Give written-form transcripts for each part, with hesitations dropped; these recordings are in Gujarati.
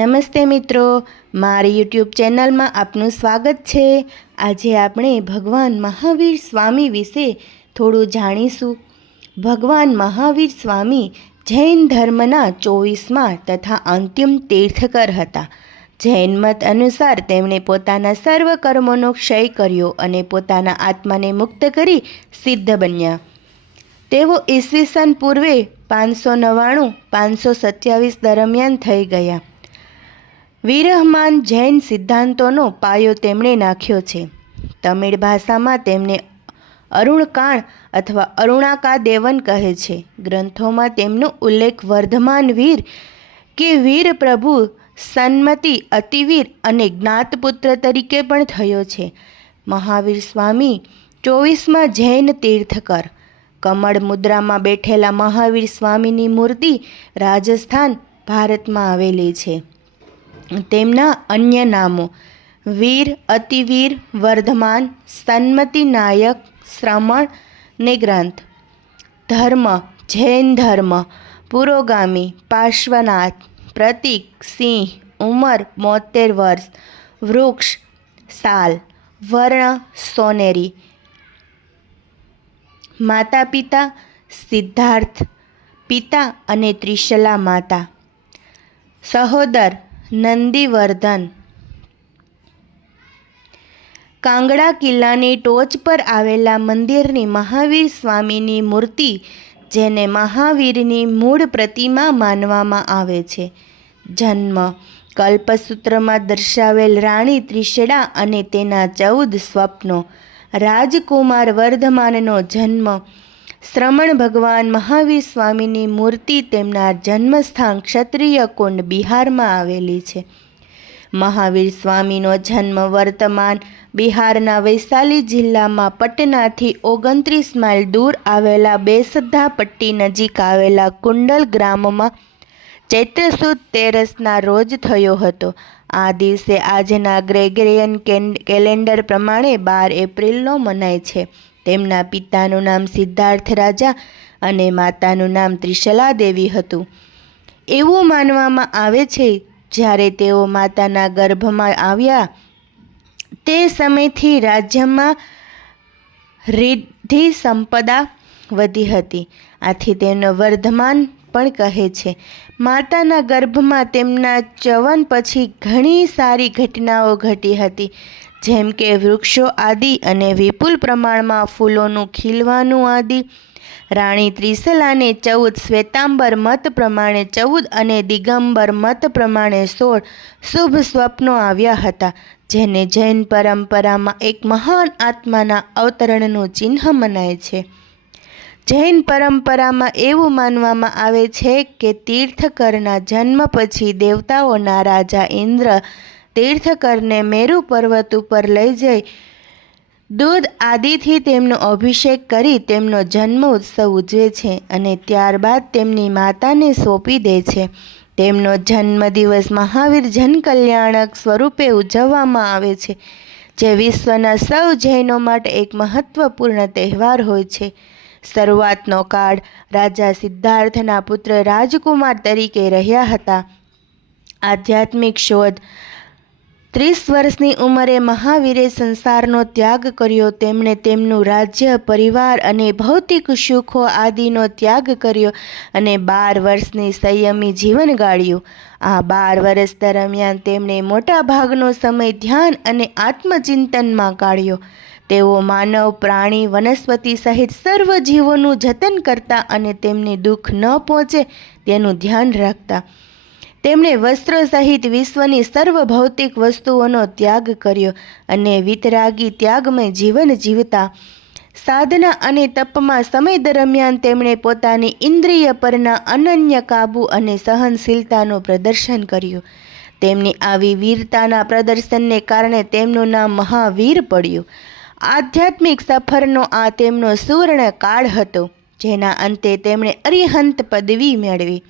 નમસ્તે મિત્રો, મારી યુટ્યુબ ચેનલમાં આપનું સ્વાગત છે। આજે આપણે ભગવાન મહાવીર સ્વામી વિશે થોડું જાણીશું। ભગવાન મહાવીર સ્વામી જૈન ધર્મના 24મા તથા અંતિમ તીર્થકર હતા। જૈન મત અનુસાર તેમણે પોતાના સર્વ કર્મોનો ક્ષય કર્યો અને પોતાના આત્માને મુક્ત કરી સિદ્ધ બન્યા। તેઓ ઈસવીસન પૂર્વે 599-527 દરમિયાન થઈ ગયા। વિરહમાન જૈન સિદ્ધાંતોનો પાયો તેમણે નાખ્યો છે। તમિળ ભાષામાં તેમને અરુણકાણ અથવા અરુણાકાદેવન કહે છે। ગ્રંથોમાં તેમનો ઉલ્લેખ વર્ધમાન વીર કે વીર પ્રભુ, સન્મતિ, અતિવીર અને જ્ઞાતપુત્ર તરીકે પણ થયો છે। મહાવીર સ્વામી 24મા જૈન તીર્થકર। કમળ મુદ્રામાં બેઠેલા મહાવીર સ્વામીની મૂર્તિ રાજસ્થાન, ભારતમાં આવેલી છે। તેમના અન્ય નામો વીર, અતિવીર, વર્ધમાન, સન્મતિ, નાયક, શ્રમણ ને ગ્રંથ। ધર્મ જૈન ધર્મ। પુરોગામી પાર્શ્વનાથ। પ્રતીક સિંહ। ઉંમર 72 વર્ષ। વૃક્ષ સાલ। વર્ણ સોનેરી। માતા પિતા સિદ્ધાર્થ પિતા અને ત્રિશલા માતા। સહોદર નંદીવર્ધન। કાંગડા કિલ્લાની ટોચ પર આવેલા મંદિરની મહાવીર સ્વામીની મૂર્તિ, જેને મહાવીરની મૂળ પ્રતિમા માનવામાં આવે છે। જન્મ કલ્પસૂત્રમાં દર્શાવેલ રાણી ત્રિશલા અને તેના 14 સ્વપ્નો। રાજકુમાર વર્ધમાનનો જન્મ। શ્રમણ ભગવાન મહાવીર સ્વામીની મૂર્તિ તેમના જન્મસ્થાન ક્ષત્રિય કુંડ, બિહારમાં આવેલી છે। મહાવીર સ્વામીનો જન્મ વર્તમાન બિહારના વૈશાલી જિલ્લામાં પટનાથી 29 માઇલ દૂર આવેલા બેસદ્દા પટ્ટી નજીક આવેલા કુંડલ ગામમાં ચૈત્ર સુદ 13ના રોજ થયો હતો। આ દિવસે આજના ગ્રેગરિયન કેલેન્ડર પ્રમાણે 12 એપ્રિલનો મનાય છે। તેમના પિતાનું નામ સિદ્ધાર્થ રાજા અને માતાનું નામ ત્રિશલા દેવી હતું। એવું માનવામાં આવે છે જ્યારે તેઓ માતાના ગર્ભમાં આવ્યા તે સમયથી રાજ્યમાં રિદ્ધિ સંપદા વધી હતી, આથી તેનો વર્ધમાન પણ કહે છે। માતાના ગર્ભમાં તેમના ચ્યવન પછી ઘણી સારી ઘટનાઓ ઘટી હતી, જેમ કે વૃક્ષો આદિ અને વિપુલ પ્રમાણમાં ફૂલોનું ખીલવાનું આદિ। રાણી ત્રિશલાને 14 શ્વેતાંબર મત પ્રમાણે 14 અને દિગંબર મત પ્રમાણે 16 શુભ સ્વપ્નો આવ્યા હતા, જેને જૈન પરંપરામાં એક મહાન આત્માના અવતરણનું ચિહ્ન મનાય છે। જૈન પરંપરામાં એવું માનવામાં આવે છે કે તીર્થકરના જન્મ પછી દેવતાઓના રાજા ઇન્દ્ર તીર્થકરને મેરુ પર્વત ઉપર લઈ જઈ દૂધ આદિથી તેમનો અભિષેક કરી તેમનો જન્મ ઉત્સવ ઉજવે છે અને ત્યારબાદ તેમની માતાને સોંપી દે છે। તેમનો જન્મદિવસ મહાવીર જનકલ્યાણક સ્વરૂપે ઉજવવામાં આવે છે, જે વિશ્વના સૌ જૈનો માટે એક મહત્વપૂર્ણ તહેવાર હોય છે। શરૂઆતનો કાળ રાજા સિદ્ધાર્થના પુત્ર રાજકુમાર તરીકે રહ્યા હતા। આધ્યાત્મિક શોધ 30 વર્ષની ઉંમરે મહાવીરે સંસારનો ત્યાગ કર્યો। તેમણે તેમનું રાજ્ય, પરિવાર અને ભૌતિક સુખો આદિનો ત્યાગ કર્યો અને 12 વર્ષની સંયમી જીવન ગાળ્યું। આ 12 વર્ષ દરમિયાન તેમણે મોટા ભાગનો સમય ધ્યાન અને આત્મચિંતનમાં કાઢ્યો। તેઓ માનવ, પ્રાણી, વનસ્પતિ સહિત સર્વ જીવોનું જતન કરતા અને તેમને દુઃખ ન પહોંચે તેનું ધ્યાન રાખતા। તેમણે વસ્ત્રો સહિત વિશ્વની સર્વ ભૌતિક વસ્તુઓનો ત્યાગ કર્યો અને વિતરાગી ત્યાગમય જીવન જીવતા। સાધના અને તપમાં સમય દરમિયાન તેમણે પોતાની ઇન્દ્રિય પરના અનન્ય કાબુ અને સહનશીલતાનું પ્રદર્શન કર્યું। તેમની આવી વીરતાના પ્રદર્શનને કારણે તેમનું નામ મહાવીર પડ્યું। આધ્યાત્મિક સફરનો આ તેમનો સુવર્ણ કાળ હતો, જેના અંતે તેમણે અરિહંત પદવી મેળવી।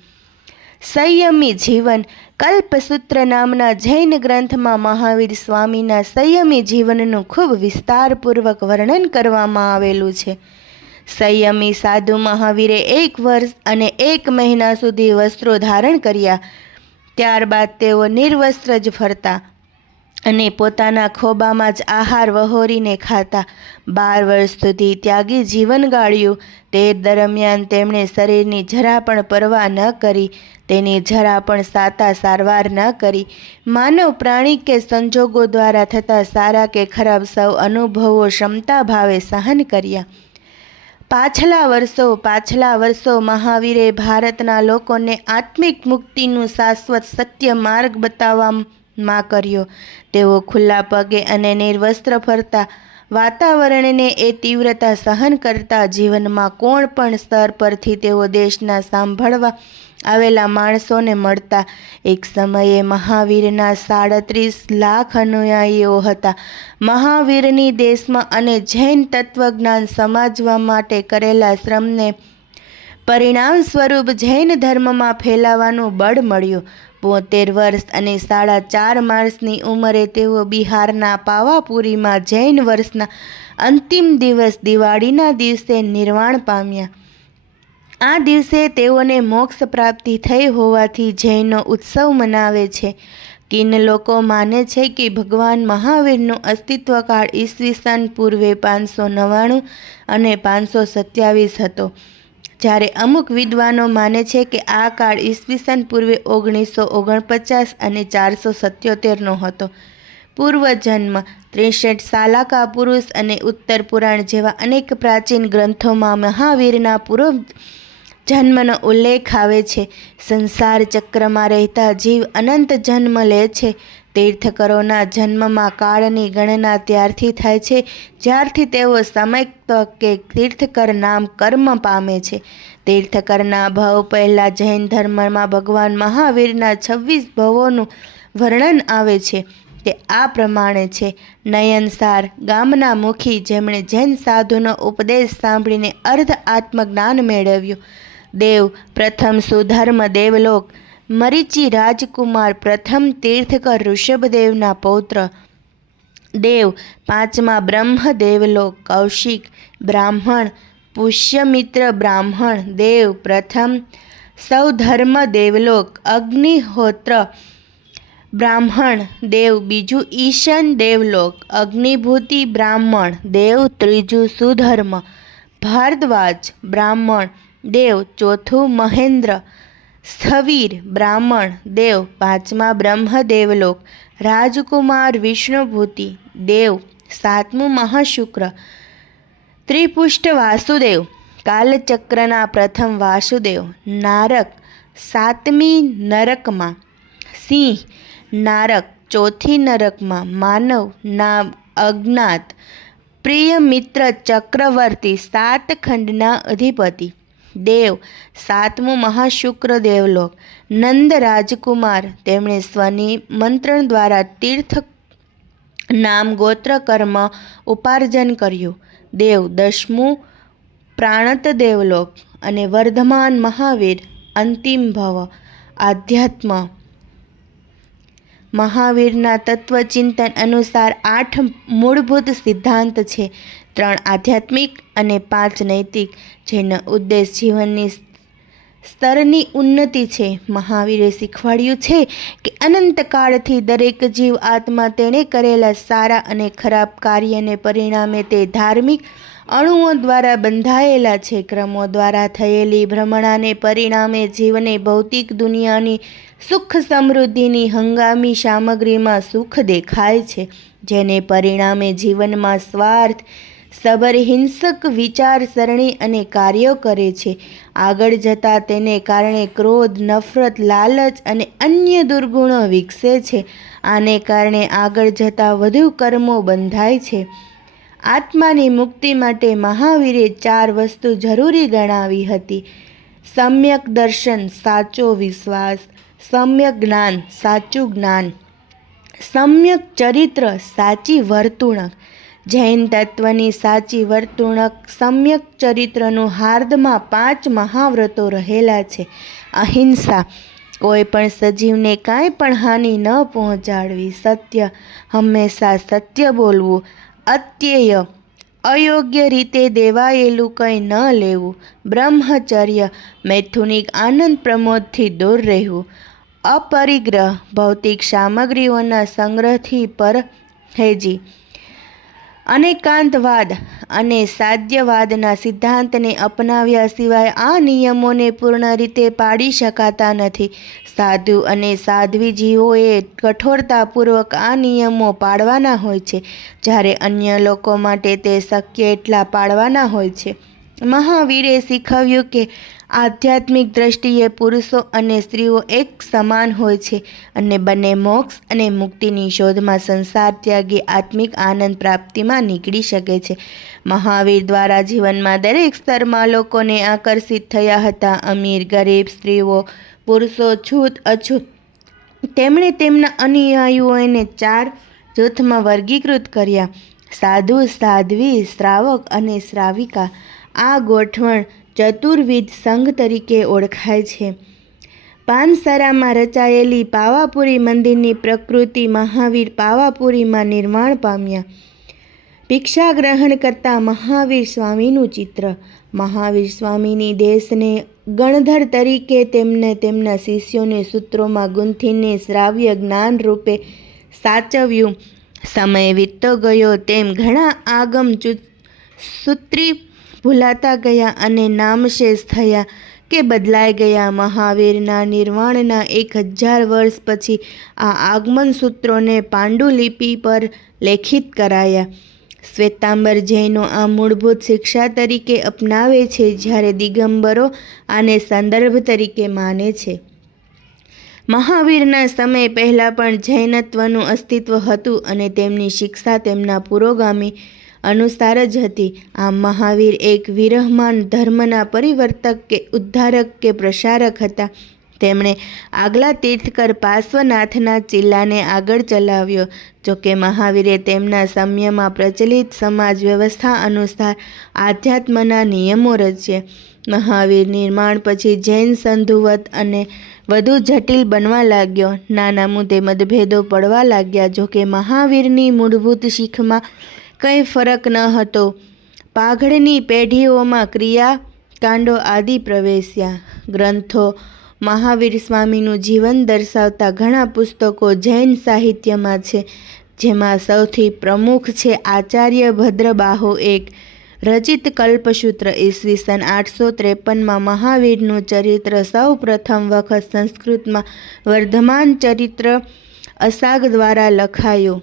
સંયમી જીવન કલ્પસૂત્ર નામના જૈન ગ્રંથમાં મહાવીર સ્વામીના સંયમી જીવનનું ખૂબ વિસ્તારપૂર્વક વર્ણન કરવામાં આવેલું છે। સંયમી સાધુ મહાવીરે 1 વર્ષ અને 1 મહિના સુધી વસ્ત્રો ધારણ કર્યા, ત્યારબાદ તેઓ નિર્વસ્ત્ર જ ફરતા અને પોતાના ખોબામાં જ આહાર વહોરીને ખાતા. 12 વર્ષ સુધી ત્યાગી જીવન ગાળ્યું. તે દરમિયાન તેમણે શરીરની જરા પણ પરવા ન કરી, તેની જરા પણ સારવાર ન કરી. માનવ પ્રાણી કે સંજોગો દ્વારા થતા સારા કે ખરાબ સૌ અનુભવો ક્ષમતા ભાવે સહન કર્યા. પાછલા વર્ષો મહાવીરે ભારતના લોકોને આત્મિક મુક્તિનું શાશ્વત સત્ય માર્ગ બતાવવામાં કર્યો. તેઓ ખુલ્લા પગે અને નિર્વસ્ત્ર ફરતા, વાતાવરણને એ તીવ્રતા સહન કરતા. જીવનમાં કોણ પણ સ્તર પરથી તેઓ દેશના સાંભળવા આવેલા માણસોને મળતા. એક સમયે મહાવીરના 37 લાખ અનુયાયીઓ હતા. મહાવીરની દેશમાં અને જૈન તત્વજ્ઞાન સમાજવા માટે કરેલા શ્રમને પરિણામ સ્વરૂપ જૈન ધર્મમાં ફેલાવાનું બળ મળ્યું. 72 વર્ષ અને 4.5 માસની ઉંમરે તેઓ બિહારના પાવાપુરીમાં જૈન વર્ષના અંતિમ દિવસ દિવાળીના દિવસે નિર્વાણ પામ્યા. આ દિવસે તેઓને મોક્ષ પ્રાપ્તિ થઈ હોવાથી જૈનો ઉત્સવ મનાવે છે. કિન લોકો માને છે કે ભગવાન મહાવીરનું અસ્તિત્વકાળ ઈસવીસન પૂર્વે 599 અને 527 હતો, જ્યારે અમુક વિદ્વાનો માને છે કે આ કાળ ઈસવીસન પૂર્વે 1949 અને 477નો હતો. પૂર્વજન્મ 63 સાલાકા પુરુષ અને ઉત્તર પુરાણ જેવા અનેક પ્રાચીન ગ્રંથોમાં મહાવીરના પૂર્વ જન્મનો ઉલ્લેખ આવે છે. સંસાર ચક્રમાં રહેતા જીવ અનંત જન્મ લે છે. તીર્થકરોના જન્મમાં કાળની ગણના ત્યારથી થાય છે જ્યારથી તેઓ સમય કે તીર્થકર નામ કર્મ પામે છે. તીર્થકરના ભવ પહેલાં જૈન ધર્મમાં ભગવાન મહાવીરના 26 ભવોનું વર્ણન આવે છે. તે આ પ્રમાણે છે. નયનસાર ગામના મુખી, જેમણે જૈન સાધુનો ઉપદેશ સાંભળીને અર્ધ આત્મજ્ઞાન મેળવ્યું. દેવ પ્રથમ સુધર્મ દેવલોક. મરીચી રાજકુમાર પ્રથમ તીર્થકર ઋષભદેવના પૌત્ર. દેવ પાંચમા બ્રહ્મ દેવલોક. કૌશિક બ્રાહ્મણ. પુષ્યમિત્ર બ્રાહ્મણ. દેવ પ્રથમ સૌધર્મ દેવલોક. અગ્નિહોત્ર બ્રાહ્મણ. દેવ બીજું ઈશન દેવલોક. અગ્નિભૂતિ બ્રાહ્મણ. દેવ ત્રીજું સુધર્મ. ભારદ્વાજ બ્રાહ્મણ. દેવ ચોથું મહેન્દ્ર. સ્થવીર બ્રાહ્મણ. દેવ પાંચમા બ્રહ્મદેવલોક. રાજકુમાર વિષ્ણુભૂતિ. દેવ સાતમું મહાશુક્ર. ત્રિપુષ્ટ વાસુદેવ. કાલચક્રના પ્રથમ વાસુદેવ. નારક સાતમી નરકમાં. સિંહ નારક ચોથી નરકમાં. માનવ નામ અજ્ઞાત. પ્રિય મિત્ર ચક્રવર્તી 7 ખંડના અધિપતિ. દેવ સાતમું મહાશુક્ર દેવલોક. નંદ રાજકુમાર. તેમણે સ્વની મંત્રણ દ્વારા તીર્થ નામ ગોત્ર કર્મ ઉપાર્જન કર્યું. દેવ દસમું પ્રાણત દેવલોક. અને વર્ધમાન મહાવીર અંતિમ ભવ. આધ્યાત્મ. મહાવીરના તત્વચિંતન અનુસાર 8 મૂળભૂત સિદ્ધાંત છે. 3 આધ્યાત્મિક અને 5 નૈતિક. જેનો ઉદ્દેશ જીવનની સ્તરની ઉન્નતિ છે. મહાવીરે શીખવાડ્યું છે કે અનંતકાળથી દરેક જીવ આત્મા તેણે કરેલા સારા અને ખરાબ કાર્યને પરિણામે તે ધાર્મિક અણુઓ દ્વારા બંધાયેલા છે. ક્રમો દ્વારા થયેલી ભ્રમણાને પરિણામે જીવને ભૌતિક દુનિયાની સુખ સમૃદ્ધિની હંગામી સામગ્રીમાં સુખ દેખાય છે, જેને પરિણામે જીવનમાં સ્વાર્થ સબર હિંસક વિચારસરણી અને કાર્યો કરે છે. આગળ જતાં તેને કારણે ક્રોધ, નફરત, લાલચ અને અન્ય દુર્ગુણો વિકસે છે. આને કારણે આગળ જતાં વધુ કર્મો બંધાય છે. આત્માની મુક્તિ માટે મહાવીરે 4 વસ્તુ જરૂરી ગણાવી હતી: સમ્યક દર્શન, સાચો વિશ્વાસ; સમ્યક જ્ઞાન, સાચું જ્ઞાન; સમ્યક ચરિત્ર, સાચી વર્તણૂક. જૈન તત્વની સાચી વર્તણૂક સમ્યક ચરિત્રનું હાર્દમાં 5 મહાવ્રતો રહેલા છે. અહિંસા, કોઈ પણ સજીવને કાંઈ પણ હાનિ ન પહોંચાડવી. સત્ય, હંમેશા સત્ય બોલવું. અત્યેય, અયોગ્ય રીતે દેવાયેલું કંઈ ન લેવું. બ્રહ્મચર્ય, મૈથુનિક આનંદ પ્રમોદથી દૂર રહેવું. અપરિગ્રહ ભૌતિક સામગ્રીઓના સંગ્રહથી પરહેજી, અનેકાંતવાદ અને સાધ્યવાદના સિદ્ધાંતને અપનાવ્યા સિવાય આ નિયમોને પૂર્ણ રીતે પાડી શકાતા નથી. સાધુ અને સાધ્વી જીવોએ કઠોરતાપૂર્વક આ નિયમો પાળવાના હોય છે, જ્યારે અન્ય લોકો માટે તે શક્ય એટલા પાળવાના હોય છે. મહાવીરે શીખવ્યું કે આધ્યાત્મિક દ્રષ્ટિએ પુરુષો અને સ્ત્રીઓ એક સમાન હોય છે અને બંને મોક્ષ અને મુક્તિની શોધમાં સંસાર ત્યાગી આત્મિક આનંદ પ્રાપ્તિમાં નીકળી શકે છે. મહાવીર દ્વારા જીવનમાં દરેક સ્તરમાં લોકોને આકર્ષિત થયા હતા. અમીર, ગરીબ, સ્ત્રીઓ, પુરુષો, છૂત અછૂત. તેમણે તેમના અનુયાયીઓને 4 જૂથમાં વર્ગીકૃત કર્યા: સાધુ, સાધ્વી, શ્રાવક અને શ્રાવિકા. આ ગોઠવણ ચતુર્વિધ સંઘ તરીકે ઓળખાય છે. પાનસરામાં રચાયેલી પાવાપુરી મંદિરની પ્રકૃતિ. મહાવીર પાવાપુરીમાં નિર્વાણ પામ્યા. ભિક્ષા ગ્રહણ કરતા મહાવીર સ્વામીનું ચિત્ર. મહાવીર સ્વામીની દેશને ગણધર તરીકે તેમને તેમના શિષ્યોને સૂત્રોમાં ગૂંથીને શ્રાવ્ય જ્ઞાન રૂપે સાચવ્યું. સમય વીતતો ગયો તેમ ઘણા આગમ સૂત્રી ભૂલાતા ગયા અને નામશેષ થયા કે બદલાઈ ગયા. મહાવીરના નિર્વાણના 1000 વર્ષ પછી આ આગમન સૂત્રોને પાંડુલિપિ પર લેખિત કરાયા. શ્વેતાંબર જૈનો આ મૂળભૂત શિક્ષા તરીકે અપનાવે છે, જ્યારે દિગંબરો આને સંદર્ભ તરીકે માને છે. મહાવીરના સમય પહેલાં પણ જૈનત્વનું અસ્તિત્વ હતું અને તેમની શિક્ષા તેમના પુરોગામી અનુસાર જ હતી. આમ મહાવીર એક વિરહમાન ધર્મના પરિવર્તક કે ઉદ્ધારક કે પ્રસારક હતા. તેમણે આગલા તીર્થકર પાર્શ્વનાથના ચિલ્લાને આગળ ચલાવ્યો. જોકે મહાવીરે તેમના સમયમાં પ્રચલિત સમાજ વ્યવસ્થા અનુસાર આધ્યાત્મના નિયમો રચ્યા. મહાવીર નિર્માણ પછી જૈન સંધુવત અને વધુ જટિલ બનવા લાગ્યો. નાના મુદ્દે મતભેદો પડવા લાગ્યા. જોકે મહાવીરની મૂળભૂત શીખમાં કંઈ ફરક ન હતો. પાઘડની પેઢીઓમાં ક્રિયાકાંડો આદિ પ્રવેશ્યા. ગ્રંથો. મહાવીર સ્વામીનું જીવન દર્શાવતા ઘણા પુસ્તકો જૈન સાહિત્યમાં છે, જેમાં સૌથી પ્રમુખ છે આચાર્ય ભદ્રબાહુ રચિત કલ્પસૂત્ર. ઈસવીસન 853માં મહાવીરનું ચરિત્ર સૌ પ્રથમ વખત સંસ્કૃતમાં વર્ધમાન ચરિત્ર અશાગ દ્વારા લખાયું.